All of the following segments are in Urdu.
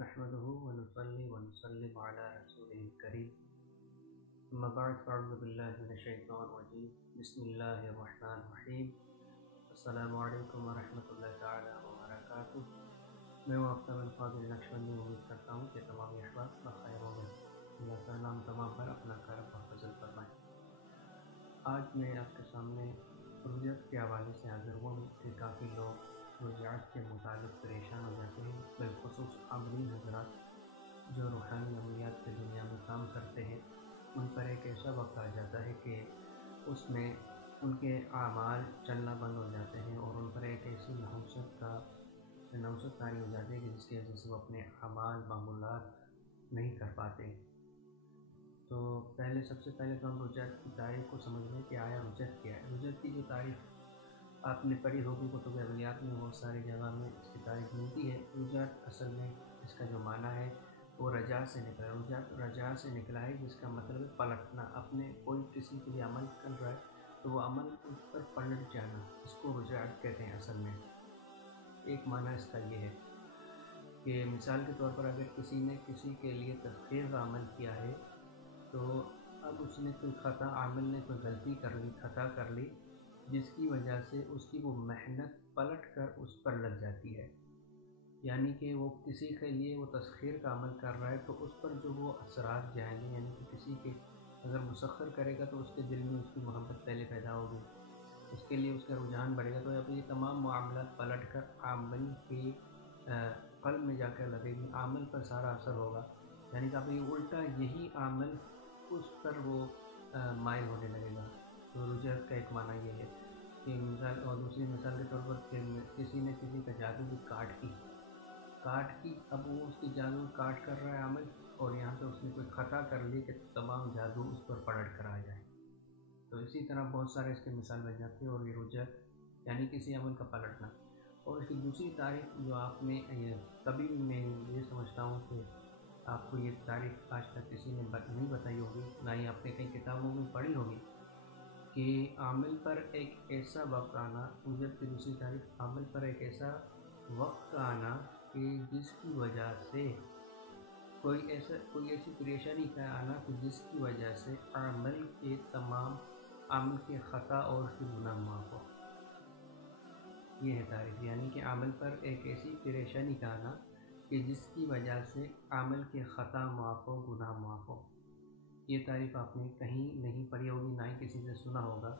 نحمده ونصلي ونسلم على رسوله الكريم اما بعد فاعوذ بالله من الشیطان الرجیم بسم اللہ الرحمن الرحیم السلام علیکم ورحمۃ اللہ تعالی وبرکاتہ۔ میں وہ اختر الفاظ نقشبندی امید کرتا ہوں کہ تمام احباب بخیر ہوں گے۔ اللہ تعالیٰ ہم تمام پر اپنا کرم و فضل فرمائے۔ آج میں آپ کے سامنے رجعت کے حوالے سے حاضر ہوا ہوں کہ کافی لوگ رجعت کے متعلق پریشان ہو جاتے ہیں، بالخصوص عاملین حضرات جو روحانی عملیات کی دنیا میں کام کرتے ہیں۔ ان پر ایک ایسا وقت آ جاتا ہے کہ اس میں ان کے اعمال چلنا بند ہو جاتے ہیں اور ان پر ایک ایسی نحوست طاری ہو جاتی ہے کہ جس کی وجہ سے وہ اپنے اعمال معمولات نہیں کر پاتے۔ تو سب سے پہلے تو ہم رجعت کی تعریف کو سمجھ لیں کہ آیا رجعت کیا ہے۔ رجعت کی جو تعریف آپ نے پڑھی ہوگی کتب عملیات میں، بہت ساری جگہ میں اس کی تعریف ملتی ہے۔ رجعت اصل میں اس کا جو معنی ہے وہ رجع سے نکلا ہے۔ رجعت رجع سے نکلا ہے، جس کا مطلب ہے پلٹنا۔ اپنے کوئی کسی کے لیے عمل کر رہا ہے تو وہ عمل اس پر پلٹ جانا، اس کو رجعت کہتے ہیں۔ اصل میں ایک معنی اس کا یہ ہے کہ مثال کے طور پر اگر کسی نے کسی کے لیے تسخیر کا عمل کیا ہے تو اب اس نے کوئی عامل نے کوئی غلطی کر لی، خطا کر لی، جس کی وجہ سے اس کی وہ محنت پلٹ کر اس پر لگ جاتی ہے۔ یعنی کہ وہ کسی کے لیے وہ تسخیر کا عمل کر رہا ہے تو اس پر جو وہ اثرات جائیں گے، یعنی کہ کسی کے اگر مسخر کرے گا تو اس کے دل میں اس کی محبت پہلے پیدا ہوگی، اس کے لیے اس کا رجحان بڑھے گا، تو اب یہ تمام معاملات پلٹ کر عامل کے قلب میں جا کر لگے گی، عامل پر سارا اثر ہوگا۔ یعنی کہ اب یہ الٹا یہی عامل اس پر وہ مائل ہونے لگے گا۔ تو رجعت کا ایک معنی یہ ہے کہ مثال، اور دوسری مثال کے طور پر کسی نے کسی کا جادو کی کاٹ کی، اب وہ اس کی جادو کاٹ کر رہا ہے عمل، اور یہاں پہ اس نے کوئی خطا کر لی کہ تمام جادو اس پر پلٹ کر آ جائے۔ تو اسی طرح بہت سارے اس کے مثال بن جاتے ہیں، اور یہ رجعت یعنی کسی عمل کا پلٹنا۔ اور اس کی دوسری تعریف جو آپ نے کبھی بھی، میں یہ سمجھتا ہوں کہ آپ کو یہ تعریف آج تک کسی نے نہیں بتائی ہوگی، نہ ہی آپ نے کئی کتابوں میں پڑھی ہوگی، کہ عامل پر ایک ایسا وقت آنا، رجعت کی دوسری تعریف عامل پر ایک ایسا وقت آنا کہ جس کی وجہ سے کوئی ایسی پریشانی کا آنا کہ جس کی وجہ سے عامل کے خطا اور اس کے گناہ معاف ہو۔ یہ ہے تعریف، یعنی کہ عامل پر ایک ایسی پریشانی کا آنا کہ جس کی وجہ سے عامل کے خطا معاف ہو، گناہ معاف ہو۔ یہ تعریف آپ نے کہیں نہیں پڑھی ہوگی، نہ ہی کسی سے سنا ہوگا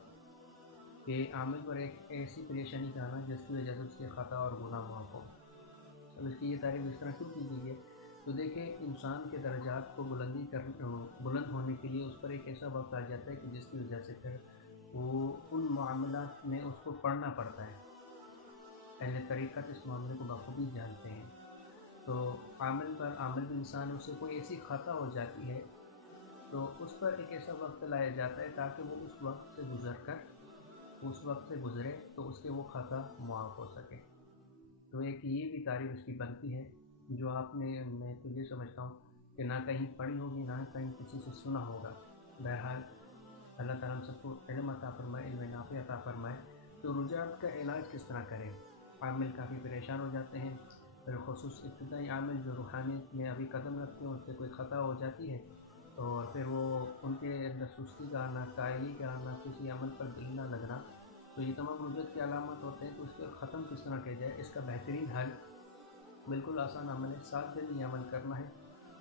کہ عامل پر ایک ایسی پریشانی کا آنا جس کی وجہ سے اس کے خطا اور گناہ معاف ہو۔ اب اس کی یہ تعریف اس طرح کیوں کی گئی ہے؟ تو دیکھیں، انسان کے درجات کو بلند ہونے کے لیے اس پر ایک ایسا وقت آ جاتا ہے کہ جس کی وجہ سے پھر وہ ان معاملات میں اس کو پڑھنا پڑتا ہے۔ اہل طریقت اس معاملے کو بخوبی جانتے ہیں۔ تو عامل انسان سے کوئی ایسی خطا ہو جاتی ہے تو اس پر ایک ایسا وقت لایا جاتا ہے تاکہ وہ اس وقت سے گزرے تو اس کے وہ خطا معاف ہو سکے۔ تو ایک یہ بھی تعریف اس کی بنتی ہے جو آپ نے، میں تو یہ سمجھتا ہوں کہ نہ کہیں پڑھی ہوگی، نہ کہیں کسی سے سنا ہوگا۔ بہرحال اللہ تعالیٰ ہم سب کو علم عطا فرمائے، علم نافع عطا فرمائے۔ تو رجعت کا علاج کس طرح کریں؟ عامل کافی پریشان ہو جاتے ہیں، بالخصوص ابتدائی عامل جو روحانیت میں ابھی قدم رکھتے ہیں، ان سے کوئی خطا ہو جاتی ہے اور پھر وہ ان کے اندر سستی کا آنا، قائلی کا آنا، کسی عمل پر دل نہ لگنا، تو یہ تمام رجعت کی علامت ہوتے ہیں۔ تو اس کو ختم کس طرح کیا جائے؟ اس کا بہترین حل بالکل آسان عمل ہے، 7 دن یہ عمل کرنا ہے،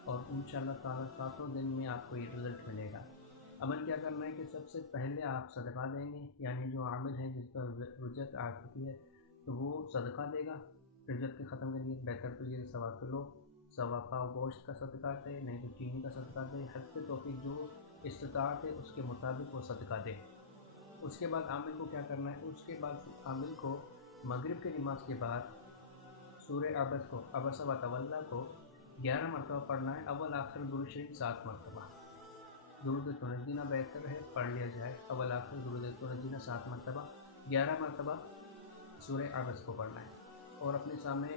اور انشاءاللہ تعالیٰ 7 دن میں آپ کو یہ رزلٹ ملے گا۔ عمل کیا کرنا ہے کہ سب سے پہلے آپ صدقہ دیں گے، یعنی جو عامل ہے جس پر رجعت آ چکی ہے تو وہ صدقہ دے گا رجعت کے ختم کے لیے۔ بہتر تو یہ 1.25 کلو پاؤ گوشت کا صدقہ دے، نہیں تو چینی کا صدقہ دے، حسب توفیق جو استطاعت ہے اس کے مطابق وہ صدقہ دے۔ اس کے بعد عامل کو کیا کرنا ہے؟ اس کے بعد عامل کو مغرب کی نماز کے بعد سورہ عبس و تولی کو 11 مرتبہ پڑھنا ہے، اول آخر درود شریف 7 مرتبہ۔ درود تنجینا بہتر ہے، پڑھ لیا جائے، اول آخر درود تنجینا 7 مرتبہ، 11 مرتبہ سورہ عبس کو پڑھنا ہے، اور اپنے سامنے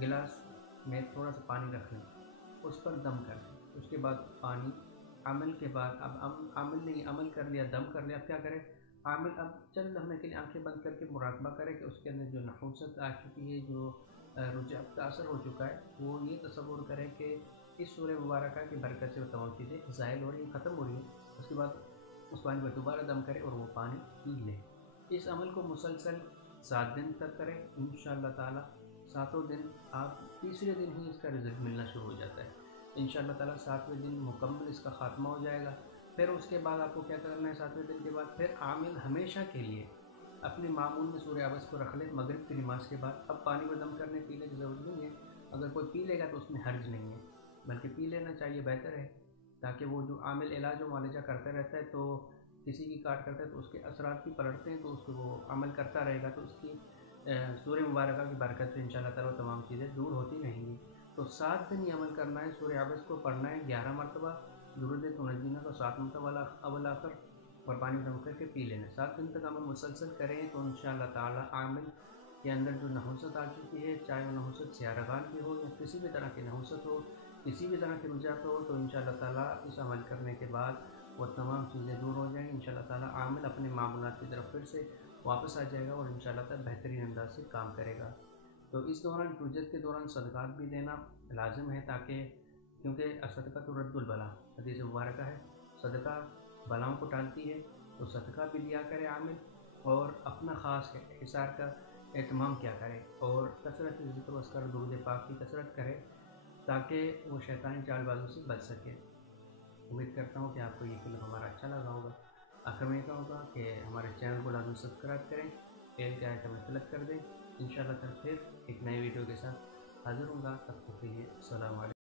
گلاس میں تھوڑا سا پانی رکھ لیں، اس پر دم کر لیں۔ اس کے بعد پانی عمل کے بعد، اب عامل نے عمل کر لیا، دم کر لیا، اب کیا کرے عامل؟ اب چند لمحے کے لیے آنکھیں بند کر کے مراقبہ کرے کہ اس کے اندر جو نحوست آ چکی ہے، جو رجحان متاثر ہو چکا ہے وہ یہ تصور کرے کہ اس سورہ مبارکہ کی برکت سے وہ تمام چیزیں ظاہر ہو رہی ہیں، ختم ہو رہی ہیں، اس کے بعد اس پانی پر دوبارہ دم کرے اور وہ پانی پی لے۔ اس عمل کو مسلسل 7 دن تک کریں انشاءاللہ تعالیٰ۔ 7 دن آپ تیسرے دن ہی اس کا رزلٹ ملنا شروع ہو جاتا ہے انشاءاللہ تعالیٰ۔ 7ویں دن مکمل اس کا خاتمہ ہو جائے گا۔ پھر اس کے بعد آپ کو کیا کرنا ہے، 7ویں دن کے بعد پھر عامل ہمیشہ کے لیے اپنے معمول میں سورہ عبس کو رکھ لیں۔ مغرب کی نماز کے بعد اب پانی میں دم کرنے پینے کی ضرورت نہیں ہے، اگر کوئی پی لے گا تو اس میں حرج نہیں ہے، بلکہ پی لینا چاہیے، بہتر ہے، تاکہ وہ جو عامل علاج و معالجہ کرتا رہتا ہے تو کسی کی کاٹ کرتا ہے تو اس کے اثرات بھی پلٹتے ہیں، تو اس کو وہ عمل کرتا رہے گا تو اس کی سورہ مبارکہ کی برکت سے انشاءاللہ تعالیٰ تمام چیزیں دور ہوتی رہیں گی۔ تو 7 دن یہ عمل کرنا ہے، سورہ عبس کو پڑھنا ہے 11 مرتبہ، درود تنجینہ کا 7 مرتبہ اول آخر، اور پانی دم کر کے پی لینا۔ 7 دن تک عمل مسلسل کریں تو انشاءاللہ تعالیٰ عامل کے اندر جو نحوست آ چکی ہے، چاہے وہ نحوست سیارغان کی ہو یا کسی بھی طرح کی نحوست ہو، کسی بھی طرح کی رجحان ہو، تو انشاءاللہ تعالیٰ اس عمل کرنے کے بعد وہ تمام چیزیں دور ہو جائیں گی۔ انشاءاللہ تعالیٰ عامل اپنے معمولات کی طرف پھر سے واپس آ جائے گا اور انشاءاللہ تعالیٰ بہترین انداز سے کام کرے گا۔ تو اس دوران رجت کے دوران صدقات بھی دینا لازم ہے، تاکہ کیونکہ صدقہ تو رد البلا حدیث مبارکہ ہے، صدقہ بلاؤں کو ٹالتی ہے، تو صدقہ بھی دیا کرے عامل، اور اپنا خاص حصار کا اہتمام کیا کرے، اور کثرت ذکر و اذکار درود پاک کی کثرت کرے تاکہ وہ شیطانی چال بازوں سے بچ سکے۔ امید کرتا ہوں کہ آپ کو یہ کلپ ہمارا اچھا لگا ہوگا۔ آخر میں یہ کہا ہوگا کہ ہمارے چینل کو لازمی سبسکرائب کریں، بیل کے آئیکن میں کلک کر دیں۔ انشاءاللہ پھر ایک نئی ویڈیو کے ساتھ حاضر ہوں گا، تب تک کے لیے السلام علیکم۔